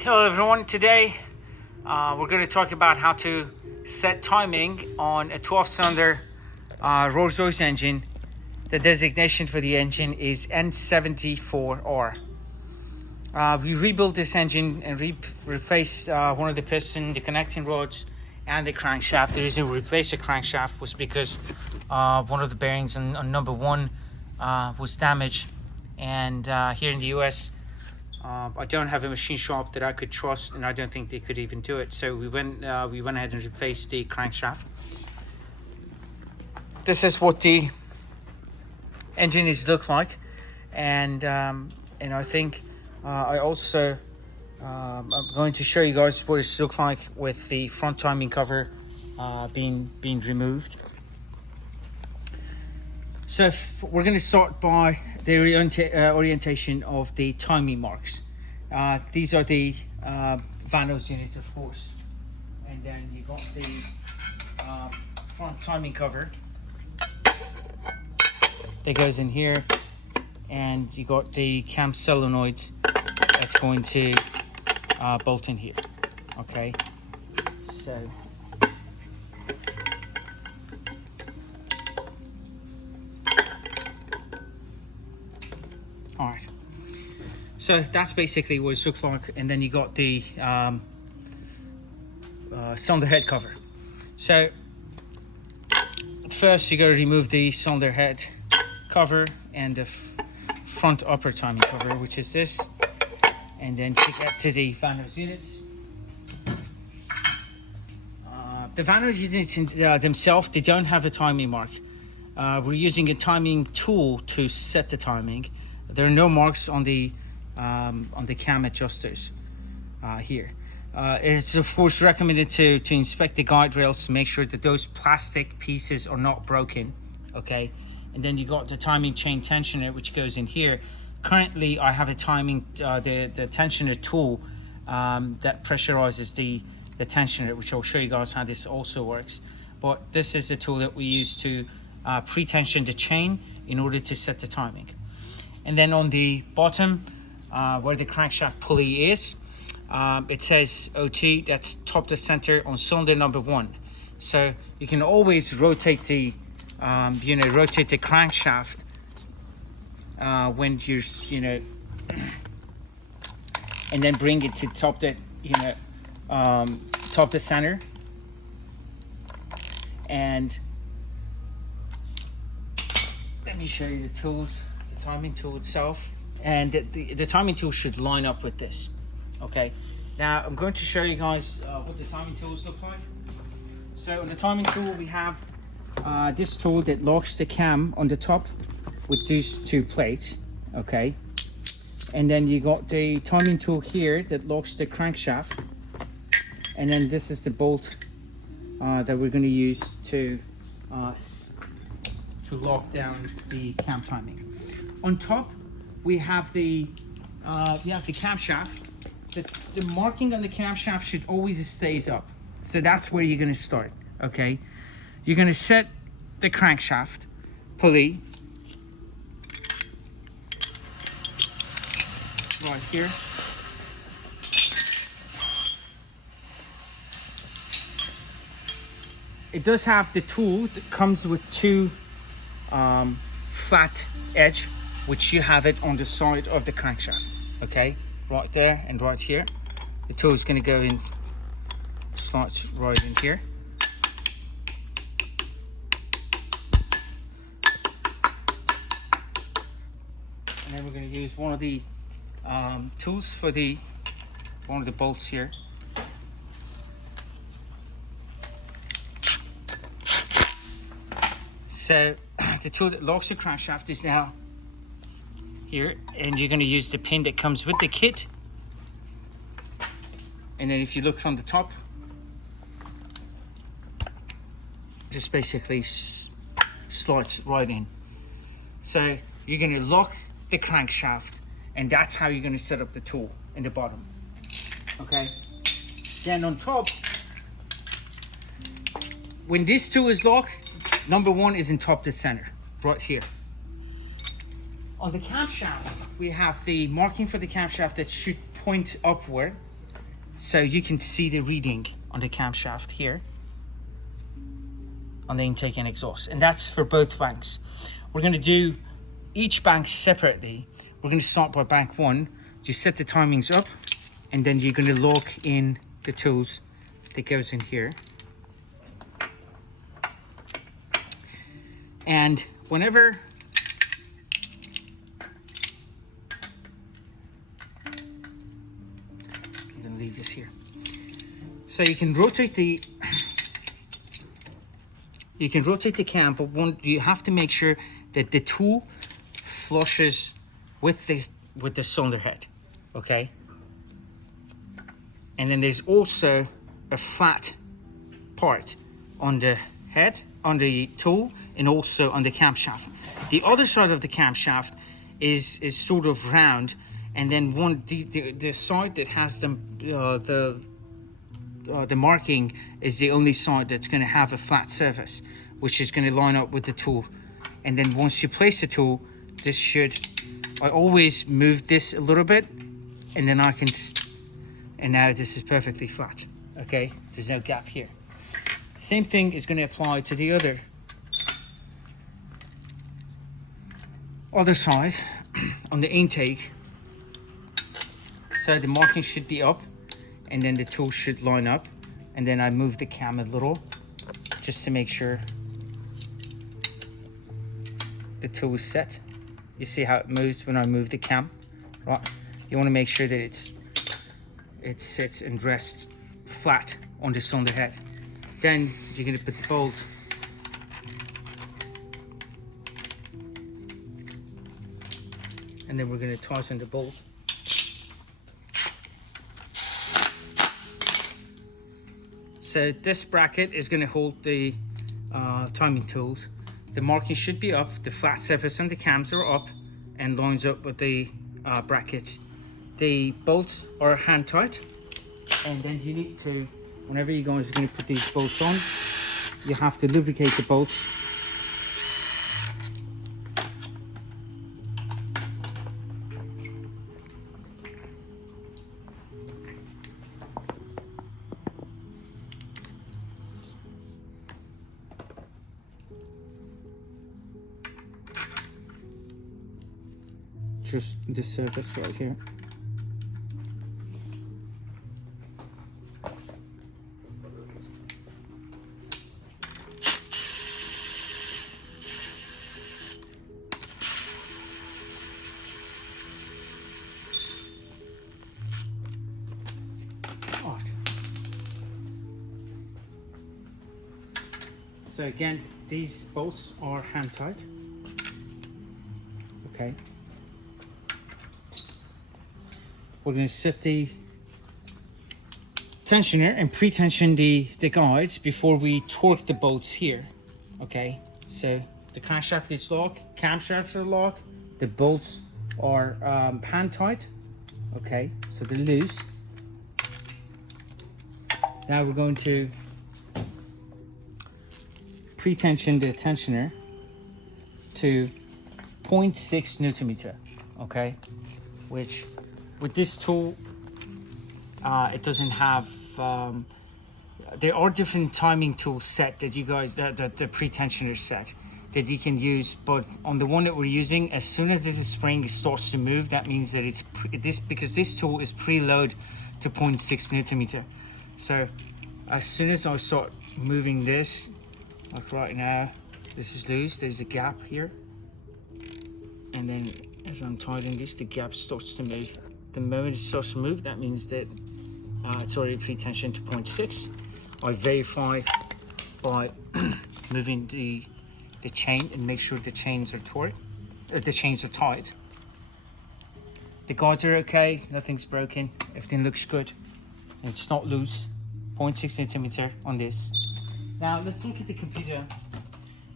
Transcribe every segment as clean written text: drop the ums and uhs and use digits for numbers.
Hello everyone, today we're going to talk about how to set timing on a 12-cylinder Rolls-Royce engine. The designation for the engine is N74R. We rebuilt this engine and replaced one of the piston, the connecting rods and the crankshaft. The reason we replaced the crankshaft was because one of the bearings on number one was damaged, and here in the US I don't have a machine shop that I could trust, and I don't think they could even do it. So we went ahead and replaced the crankshaft. This is what the engine is look like, and I think I also I'm going to show you guys what it looks like with the front timing cover being removed. So we're going to start by the orientation of the timing marks. These are the Vanos units, of course, and then you got the front timing cover that goes in here, and you got the cam solenoids that's going to bolt in here. Okay, so all right, so that's basically what it looks like. And then you got the cylinder head cover. So first you got to remove the cylinder head cover and the front upper timing cover, which is this, and then take that to the Vanos units. The Vanos units themselves, they don't have a timing mark. We're using a timing tool to set the timing. There are no marks on the cam adjusters here. It's of course recommended to inspect the guide rails to make sure that those plastic pieces are not broken. Okay, and then you got the timing chain tensioner, which goes in here. Currently I have a timing the tensioner tool that pressurizes the tensioner, which I'll show you guys how this also works. But this is the tool that we use to pre-tension the chain in order to set the timing. And then on the bottom, where the crankshaft pulley is, it says OT, that's top to center on cylinder number one. So you can always rotate the, rotate the crankshaft when you're, and then bring it to top the, top to center. And let me show you the tools. Timing tool itself, and the timing tool should line up with this. Okay, now I'm going to show you guys what the timing tools look like. So on the timing tool we have this tool that locks the cam on the top with these two plates. Okay, and then you got the timing tool here that locks the crankshaft, and then this is the bolt that we're going to use to lock down the cam timing. On top, we have the camshaft. The marking on the camshaft should always stays up. So that's where you're going to start. Okay, you're going to set the crankshaft pulley right here. It does have the tool that comes with two flat edge, which you have it on the side of the crankshaft. Okay, right there and right here. The tool is going to go in, slots right in here. And then we're going to use one of the tools for one of the bolts here. So the tool that locks the crankshaft is now here, and you're going to use the pin that comes with the kit. And then if you look from the top, just basically slots right in. So you're going to lock the crankshaft, and that's how you're going to set up the tool in the bottom. Okay, then on top, when this tool is locked, number one is in top to center right here. On the camshaft, we have the marking for the camshaft that should point upward. So you can see the reading on the camshaft here, on the intake and exhaust, and that's for both banks. We're going to do each bank separately. We're going to start by bank 1. You set the timings up, and then you're going to lock in the tools that goes in here. And whenever I'm going to leave this here, so you can rotate the cam, but you have to make sure that the tool flushes with the cylinder head, okay? And then there's also a flat part on the head, on the tool, and also on the camshaft. The other side of the camshaft is sort of round, and then the side that has the marking is the only side that's going to have a flat surface, which is going to line up with the tool. And then once you place the tool, this should, I always move this a little bit, and then and now this is perfectly flat, okay? There's no gap here. Same thing is going to apply to the other side on the intake. So the marking should be up, and then the tool should line up, and then I move the cam a little just to make sure the tool is set. You see how it moves when I move the cam, right? You want to make sure that it sits and rests flat on the cylinder head. Then you're going to put the bolt and then we're going to tighten the bolt. So this bracket is going to hold the timing tools. The marking should be up, the flat surface on the cams are up and lines up with the brackets. The bolts are hand tight, and then you need to, whenever you guys are going to put these bolts on, you have to lubricate the bolts. Just the surface right here. Right. So again, these bolts are hand tight. Okay. We're going to set the tensioner and pre-tension the guides before we torque the bolts here. Okay, so the crankshaft is locked, camshafts are locked, the bolts are hand tight. Okay, so they're loose. Now we're going to pre-tension the tensioner to 0.6 Newton meter. Okay, which with this tool, it doesn't have, there are different timing tools set that you guys, the pre-tensioner set that you can use, but on the one that we're using, as soon as this spring starts to move, that means that it's because this tool is preload to 0.6 Newton meter. So as soon as I start moving this, like right now, this is loose, there's a gap here. And then as I'm tightening this, the gap starts to move. The moment it starts to move, that means that it's already pre-tensioned to 0.6. I verify by moving the chain and make sure the chains are tight. The guides are okay, nothing's broken, everything looks good, and it's not loose. 0.6 centimeter on this. Now let's look at the computer,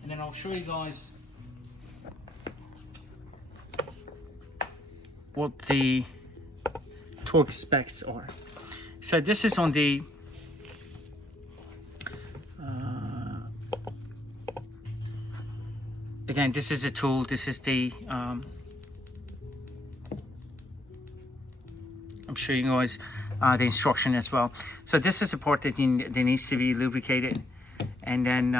and then I'll show you guys what the torque specs are. So this is on the again, this is a tool, this is the I'm showing you guys the instruction as well. So this is a part that needs to be lubricated, and then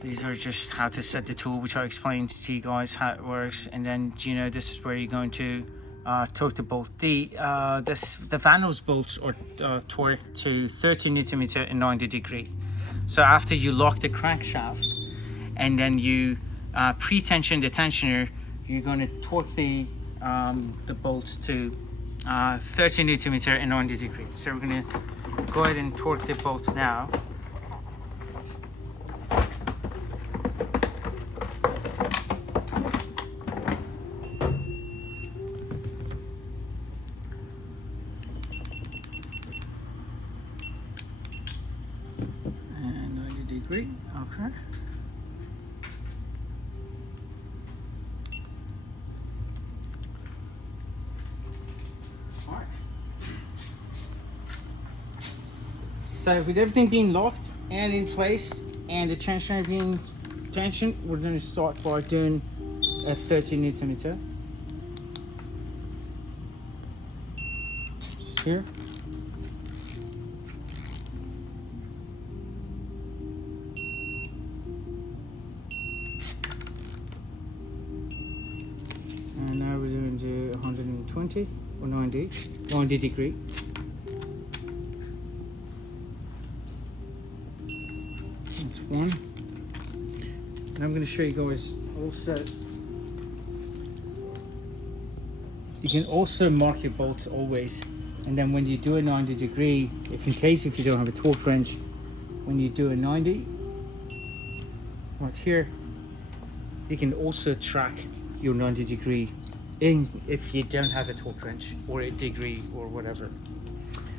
these are just how to set the tool, which I explained to you guys how it works. And then this is where you're going to torque the bolt. The Vanos bolts are torqued to 30 Newton meter and 90 degree. So after you lock the crankshaft and then you pre-tension the tensioner, you're going to torque the bolts to 30 Newton meter and 90 degrees. So we're going to go ahead and torque the bolts now. And 90 degree, okay. So with everything being locked and in place and the tensioner being tensioned, we're going to start by doing a 30 Newton meter. Just here. And now we're going to do 120 or 90 degree. That's one. And I'm going to show you guys also. You can also mark your bolts always, and then when you do a 90 degree, if you don't have a torque wrench, when you do a 90 right here, you can also track your 90 degree if you don't have a torque wrench or a degree or whatever.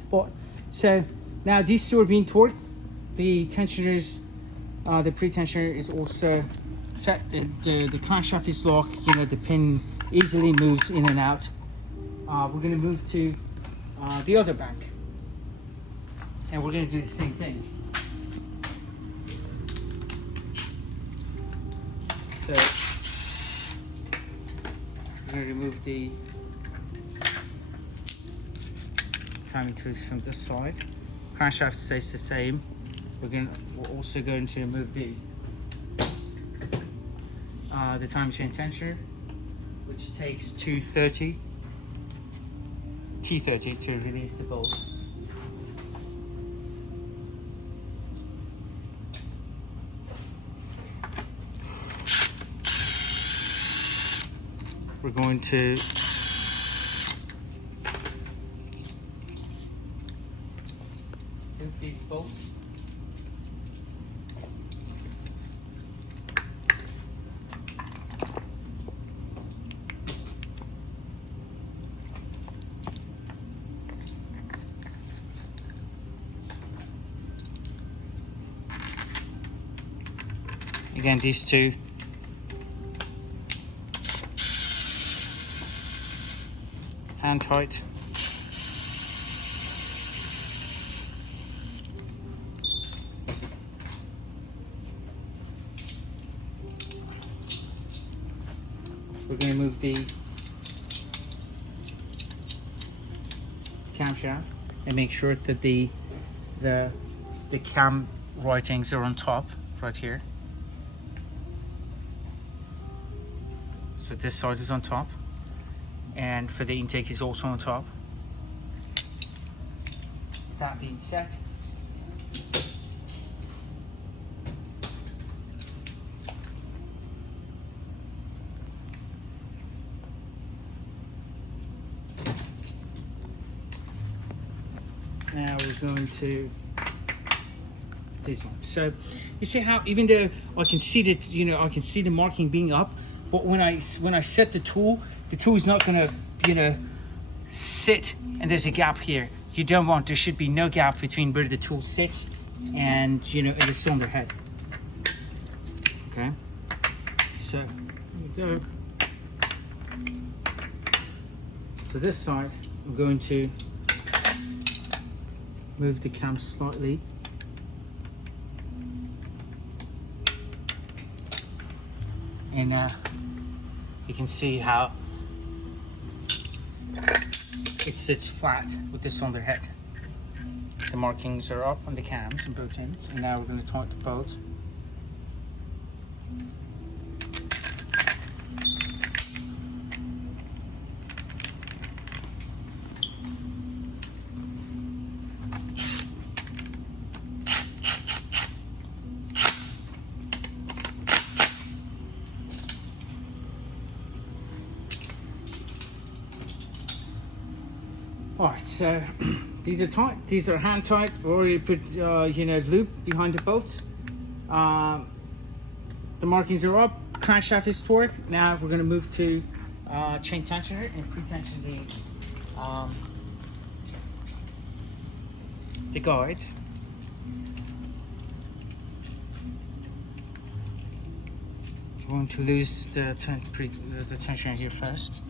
But so now these two are being torqued. The tensioners, the pre-tensioner is also set. The crankshaft is locked. The pin easily moves in and out. We're going to move to the other bank, and we're going to do the same thing. So we're going to remove the timing tools from this side. Crankshaft stays the same. We're also going to remove the time chain tensioner, which takes T30 to release the bolt. We're going to move these bolts. Again, these two hand tight. We're going to move the camshaft and make sure that the cam writings are on top right here. So this side is on top, and for the intake is also on top. That being said, now we're going to this one. So you see how even though I can see that, I can see the marking being up, but when I set the tool is not going to, sit and there's a gap here. You don't want, there should be no gap between where the tool sits and, and the cylinder head. Okay, so there we go. So this side, I'm going to move the cam slightly. And you can see how it sits flat with this on the head. The markings are up on the cams and both ends, and now we're going to tighten the bolt. Alright, so these are tight, these are hand tight. We already put loop behind the bolts. The markings are up, crankshaft is torque. Now we're going to move to chain tensioner and pre-tension the guides. I'm going to lose the tensioner here first.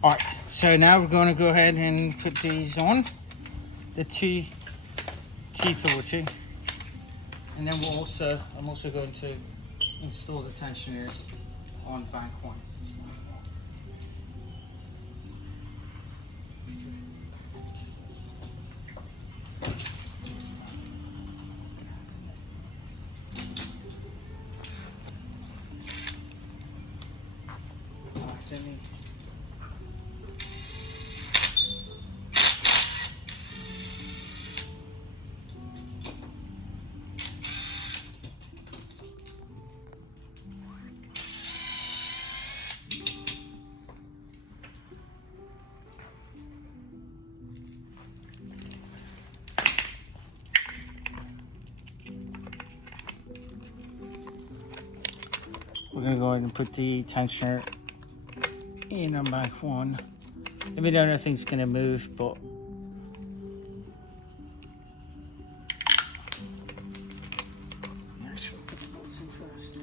Alright, so now we're going to go ahead and put these on, the T30, and then I'm also going to install the tensioner on bank one. We're going to go ahead and put the tensioner in on back one. I mean, I don't think it's going to move, but actually put the bolts in first.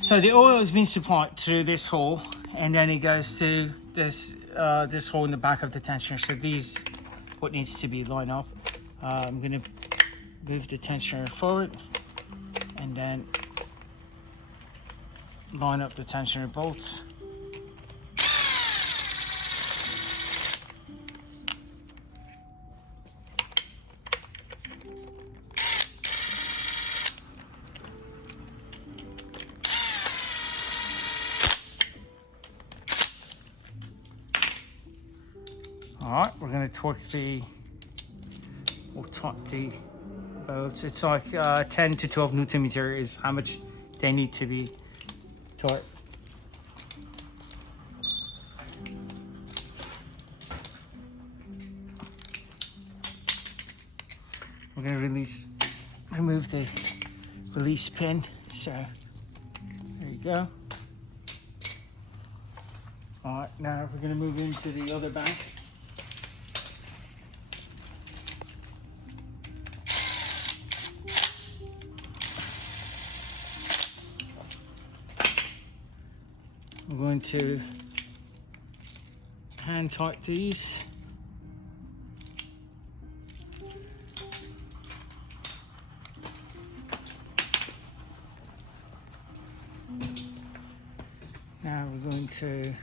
So the oil is being supplied through this hole, and then it goes to this hole in the back of the tensioner. So these what needs to be lined up. I'm going to move the tensioner forward and then line up the tensioner bolts. Alright, we're going to torque the bolts. It's like 10 to 12 Newton meter is how much they need to be torqued. We're going to remove the release pin. So there you go. Alright, now we're going to move into the other bank. I'm going to hand tight these. Now we're going to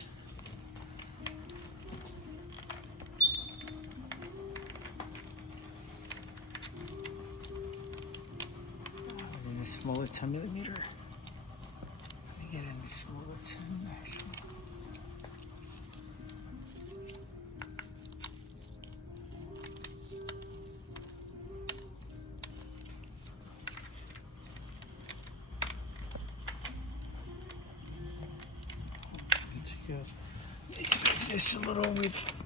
smaller 10 millimeter. Let me get any smaller 10 actually. Let's make this a little with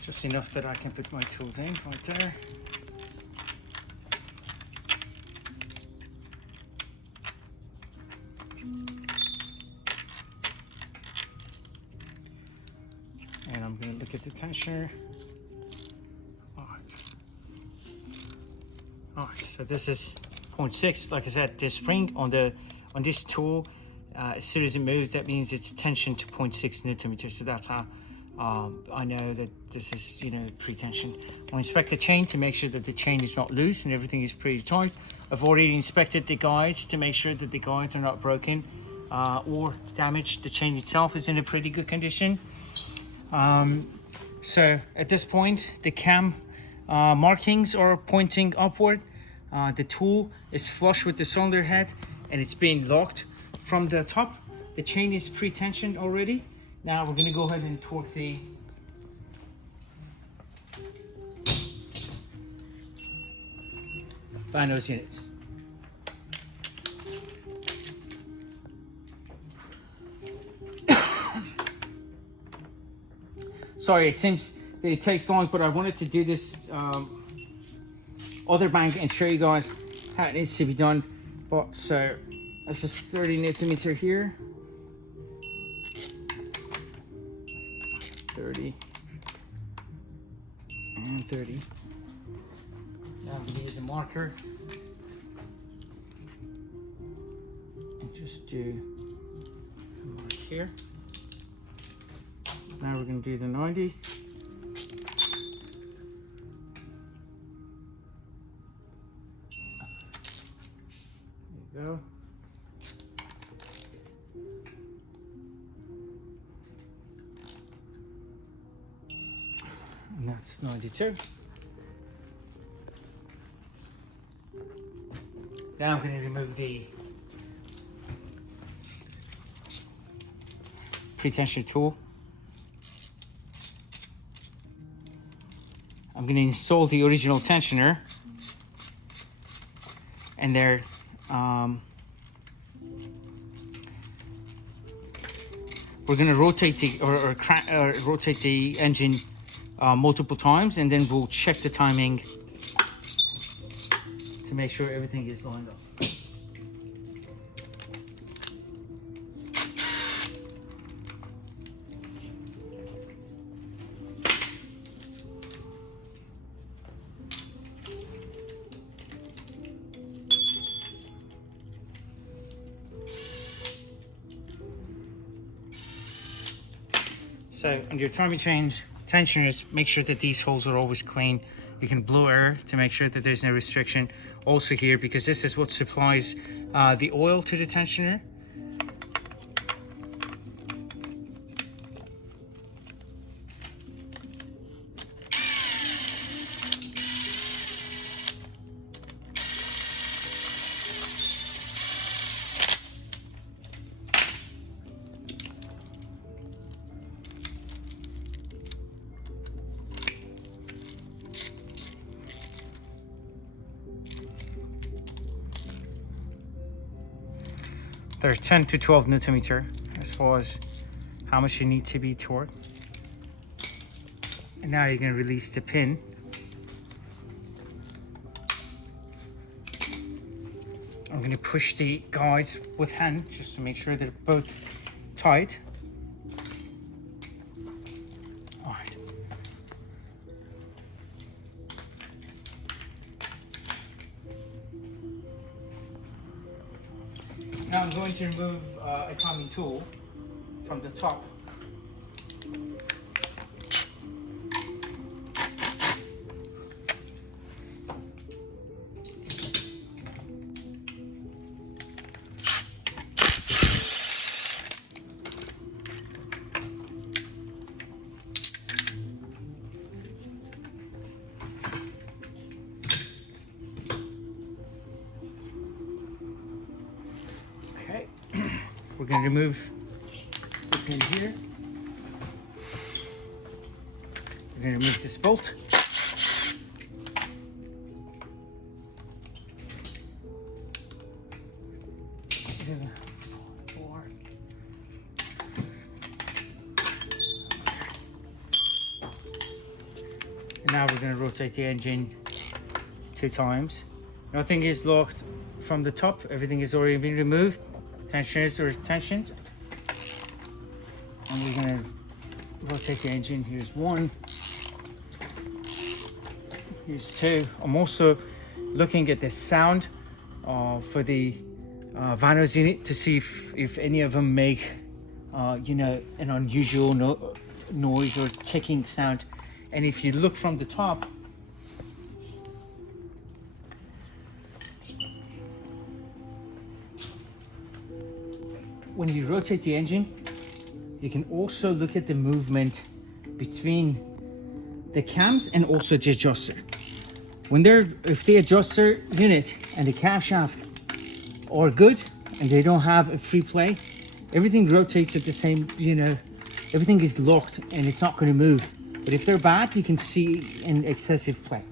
just enough that I can put my tools in right there. And I'm going to look at the tensioner. Alright, so this is 0.6. Like I said, the spring on this tool, as soon as it moves, that means it's tension to 0.6 newton meters. So that's how I know that this is, pre-tension. I'll inspect the chain to make sure that the chain is not loose and everything is pretty tight. I've already inspected the guides to make sure that the guides are not broken or damaged. The chain itself is in a pretty good condition. So at this point, the cam markings are pointing upward. The tool is flush with the cylinder head and it's being locked from the top. The chain is pre-tensioned already. Now we're going to go ahead and torque the Vanos units. Sorry, it seems that it takes long, but I wanted to do this other bank and show you guys how it needs to be done. But so this is 30 newton meter here, 30 and 30. Now I'm going to use a marker and just do a mark here. Now we're going to do the 90. There you go. And that's 92. Now I'm going to remove the pre-tensioner tool. I'm going to install the original tensioner, and there we're going to rotate the rotate the engine multiple times, and then we'll check the timing to make sure everything is lined up. So on your timing change tensioners, make sure that these holes are always clean. You can blow air to make sure that there's no restriction. Also here, because this is what supplies the oil to the tensioner. They're 10 to 12 newton meter as far as how much you need to be torqued. And now you're going to release the pin. I'm going to push the guides with hand just to make sure they're both tight. All right. Now I'm going to remove a timing tool from the top. Okay, we're going to remove the pin here. We're going to remove this bolt. And now we're going to rotate the engine 2 times. Nothing is locked from the top. Everything has already been removed. Tensioners are tensioned. And we're going to rotate the engine. Here's 1. Here's 2. I'm also looking at the sound for the vanos unit to see if any of them make you know, an unusual noise or ticking sound. And if you look from the top, when you rotate the engine, you can also look at the movement between the cams and also the adjuster. If the adjuster unit and the camshaft are good and they don't have a free play, everything rotates at the same, you know, everything is locked and it's not going to move. But if they're bad, you can see an excessive play.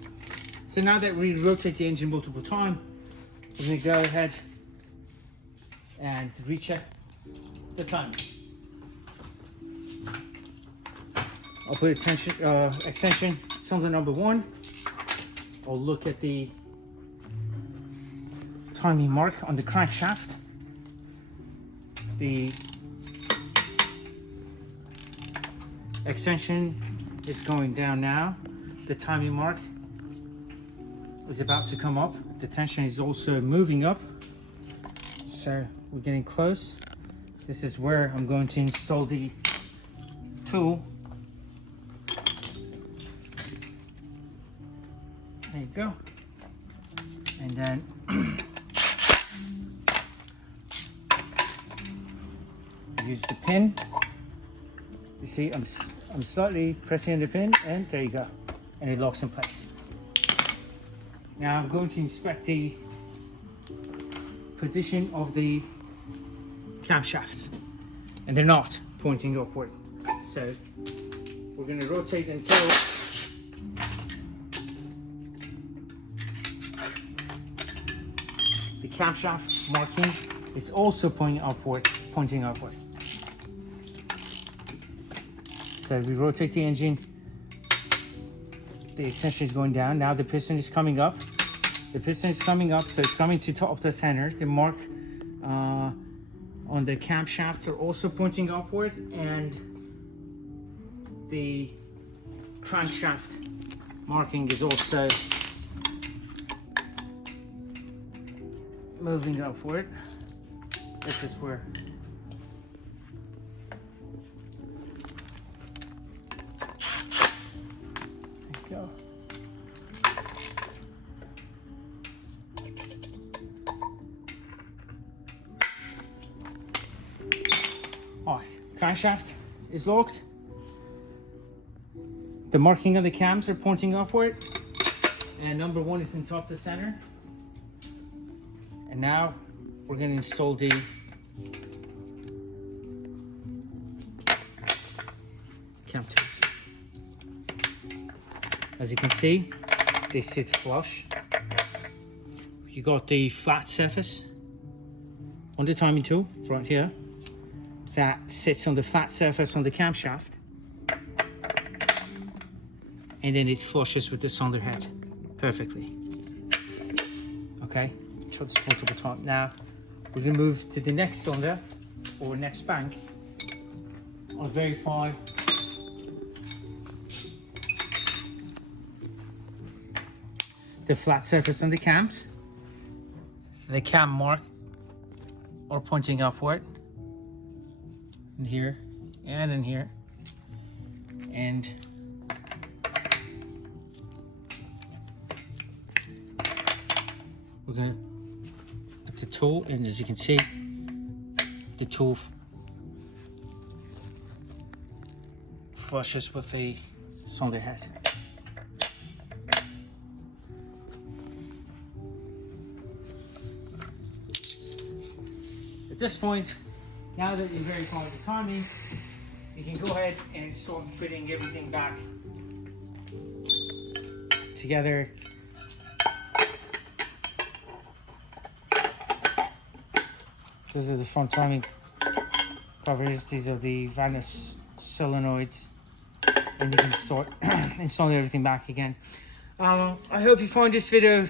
So now that we rotate the engine multiple times, we're going to go ahead and recheck the time. I'll put extension cylinder number 1. I'll look at the timing mark on the crankshaft. The extension is going down now. The timing mark is about to come up. The tension is also moving up. So we're getting close. This is where I'm going to install the tool. There you go. And then use the pin. You see, I'm slightly pressing on the pin, and there you go. And it locks in place. Now I'm going to inspect the position of the camshafts, and they're not pointing upward. So we're going to rotate until the camshaft marking is also pointing upward. So we rotate the engine. The extension is going down. Now the piston is coming up. The piston is coming up, so it's coming to top of the center. The mark on the camshafts are also pointing upward, and the crankshaft marking is also moving upward. This is where go. Alright, crankshaft is locked. The marking on the cams are pointing upward, and number 1 is in top to center. And now we're going to install the cam tubes. As you can see, they sit flush. You got the flat surface on the timing tool right here that sits on the flat surface on the camshaft, and then it flushes with the cylinder head perfectly. Okay, show this multiple times. Now we're going to move to the next cylinder or next bank. I'll verify the flat surface on the cams. The cam mark are pointing upward in here and in here, and we're going to put the tool in. As you can see, the tool flushes with the cylinder head. At this point, now that you're verifying the timing, you can go ahead and start putting everything back together. These are the front timing covers. These are the Vanus solenoids, and you can start installing everything back again. I hope you find this video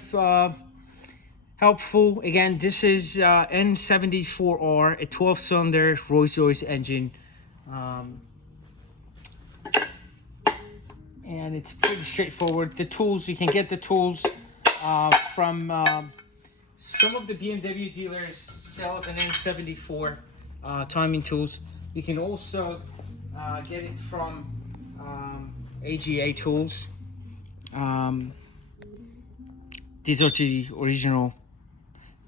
helpful. Again, this is N74R, a 12-cylinder Rolls-Royce engine, and it's pretty straightforward. The tools, you can get the tools from some of the BMW dealers sells an N74 timing tools. You can also get it from AGA tools. These are the original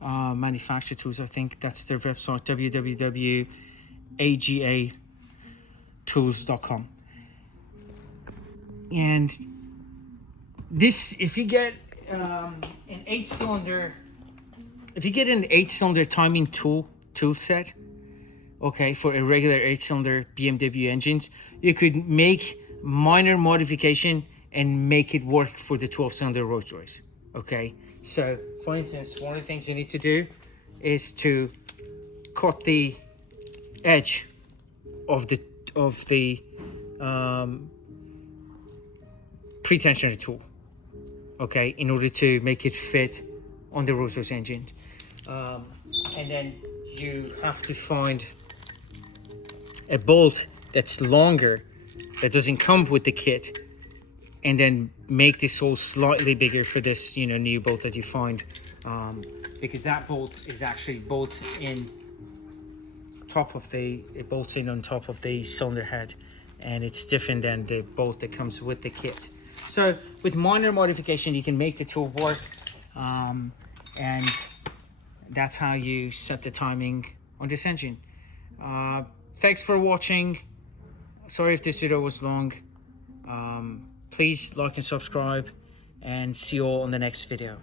manufacturer tools. I think that's their website, www.agatools.com. And this, if you get an 8-cylinder, if you get an 8-cylinder timing tool set, okay, for a regular 8-cylinder BMW engines, you could make minor modification and make it work for the 12-cylinder Rolls-Royce. Okay, so for instance, one of the things you need to do is to cut the edge of the pre-tensioner tool, okay, in order to make it fit on the Rolls-Royce engine. And then you have to find a bolt that's longer, that doesn't come with the kit, and then make this hole slightly bigger for this, new bolt that you find, because that bolt is actually bolts in on top of the cylinder head, and it's different than the bolt that comes with the kit. So with minor modification, you can make the tool work, and that's how you set the timing on this engine. Thanks for watching. Sorry if this video was long. Please like and subscribe, and see you all on the next video.